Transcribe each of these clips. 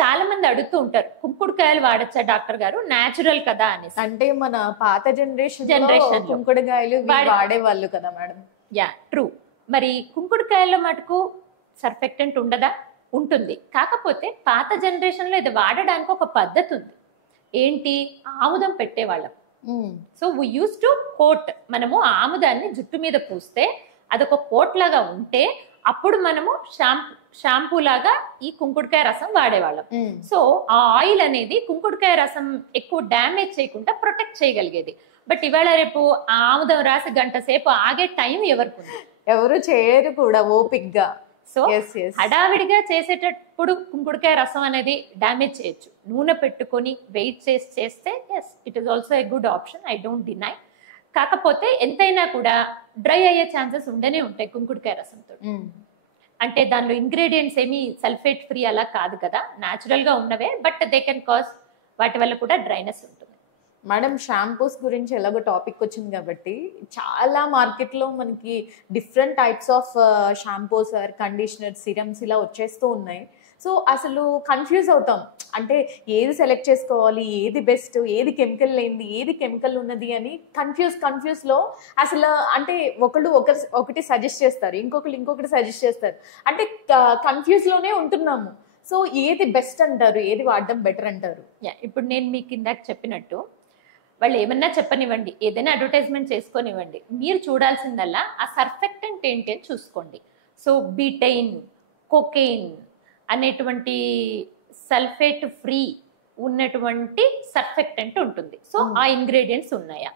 చాలా మంది అడుగుతూ ఉంటారు, కుంకుడుకాయలు వాడచ్చా డాక్టర్ గారు, న్యాచురల్ కదా అనేసి. అంటే మన పాత జనరేషన్ Generation లో. కుంకుడుకాయలు వాడేవాళ్ళు కదా మేడం. Yeah true. మరి కుంకుడుకాయల్లో మటుకు సర్ఫెక్టెంట్ ఉండదా? ఉంటుంది. కాకపోతే పాత జనరేషన్ లో ఇది వాడడానికి ఒక పద్ధతి ఉంది. ఏంటి? ఆముదం పెట్టేవాళ్ళం. So we used to coat, మనము ఆముదాన్ని జుట్టు మీద పూస్తే అదొక కోట్ లాగా ఉంటే అప్పుడు మనము షాంపూ లాగా ఈ కుంకుడుకాయ రసం వాడేవాళ్ళం. సో ఆ ఆయిల్ అనేది కుంకుడుకాయ రసం ఎక్కువ డ్యామేజ్ చేయకుండా ప్రొటెక్ట్ చేయగలిగేది. బట్ ఇవాళ రేపు ఆ ఆముదం రాసి గంట సేపు ఆగే టైం ఎవరికి ఉంది? ఎవరు చేయరు కూడా ఓపిక్ గా. సో హడావిడిగా చేసేటప్పుడు కుంకుడుకాయ రసం అనేది డ్యామేజ్ చేయొచ్చు. నూనె పెట్టుకొని వెయిట్ చేసి చేస్తే yes it is also a good option, I don't deny. కాకపోతే ఎంతైనా కూడా డ్రై అయ్యే ఛాన్సెస్ ఉండనే ఉంటాయి కుంకుడుకాయ రసంతో. అంటే దానిలో ఇంగ్రీడియంట్స్ ఏమి సల్ఫేట్ ఫ్రీ అలా కాదు కదా, న్యాచురల్ గా ఉన్నవే, బట్ దే కెన్ కాజ్, వాటి వల్ల కూడా డ్రైనెస్ ఉంటుంది. మేడం షాంపూస్ గురించి ఎలాగో టాపిక్ వచ్చింది కాబట్టి, చాలా మార్కెట్లో మనకి different types of shampoos, conditioner, serums ఇలా వచ్చేస్తూ ఉన్నాయి. సో అసలు కన్ఫ్యూజ్ అవుతాం, అంటే ఏది సెలెక్ట్ చేసుకోవాలి, ఏది బెస్ట్, ఏది కెమికల్ లేనిది, ఏది కెమికల్ ఉన్నది అని కన్ఫ్యూజ్లో అసలు అంటే ఒకటి సజెస్ట్ చేస్తారు, ఇంకొకటి సజెస్ట్ చేస్తారు, అంటే కన్ఫ్యూజ్లోనే ఉంటున్నాము. సో ఏది బెస్ట్ అంటారు, ఏది వాడడం బెటర్ అంటారు? ఇప్పుడు నేను మీకు ఇందాక చెప్పినట్టు, వాళ్ళు ఏమన్నా చెప్పనివ్వండి, ఏదైనా అడ్వర్టైజ్మెంట్ చేసుకొనివ్వండి, మీరు చూడాల్సిందల్లా ఆ సర్ఫెక్టెంట్ ఏంటి అని చూసుకోండి. సో బీటైన్, కోకెయిన్ అనేటువంటి సల్ఫేట్ ఫ్రీ ఉన్నటువంటి సర్ఫెక్టెంట్ ఉంటుంది. సో ఆ ఇంగ్రీడియంట్స్ ఉన్నాయా?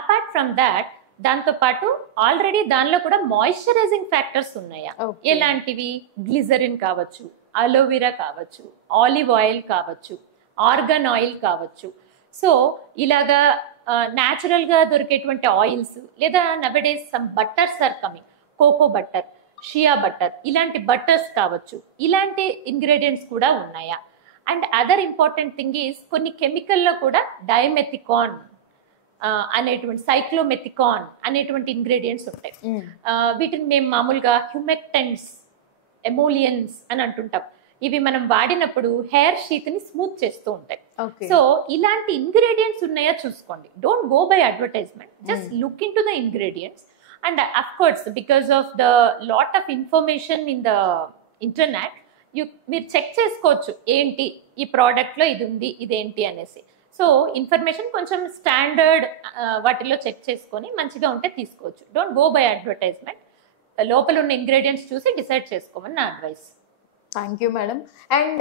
అపార్ట్ ఫ్రమ్ దాట్, దాంతో పాటు ఆల్రెడీ దానిలో కూడా మాయిశ్చరైజింగ్ ఫ్యాక్టర్స్ ఉన్నాయా? ఎలాంటివి? గ్లిజరిన్ కావచ్చు, అలోవెరా కావచ్చు, ఆలివ్ ఆయిల్ కావచ్చు, ఆర్గాన్ ఆయిల్ కావచ్చు. సో ఇలాగా న్యాచురల్ గా దొరికేటువంటి ఆయిల్స్, లేదా nowadays some butters are coming, cocoa butter, shea butter, ఇలాంటి బట్టర్స్ కావచ్చు. ఇలాంటి ఇంగ్రీడియంట్స్ కూడా ఉన్నాయా? And other important thing is, కొన్ని కెమికల్లో కూడా డైమెథికాన్ అనేటువంటి, సైక్లోమెథికాన్ అనేటువంటి ఇంగ్రీడియంట్స్ ఉంటాయి. వీటిని మేము మామూలుగా హ్యూమెక్టెంట్స్, ఎమోలియన్స్ అని అంటుంటాం. ఇవి మనం వాడినప్పుడు హెయిర్ షీత్ ని స్మూత్ చేస్తూ ఉంటాయి. సో ఇలాంటి ఇంగ్రీడియంట్స్ ఉన్నాయా చూసుకోండి. Don't go by advertisement, just look in to the ingredients. And of course because of the lot of information in the internet, మీరు చెక్ చేసుకోవచ్చు ఏంటి ఈ ప్రోడక్ట్ లో ఇది ఉంది, ఇదేంటి అనేసి. సో ఇన్ఫర్మేషన్ కొంచెం స్టాండర్డ్ వాటిలో చెక్ చేసుకొని మంచిగా ఉంటే తీసుకోవచ్చు. డోంట్ గో బై అడ్వర్టైజ్మెంట్, లోపల ఉన్న ఇంగ్రీడియంట్స్ చూసి డిసైడ్ చేసుకోమని నా advice. Thank you madam. And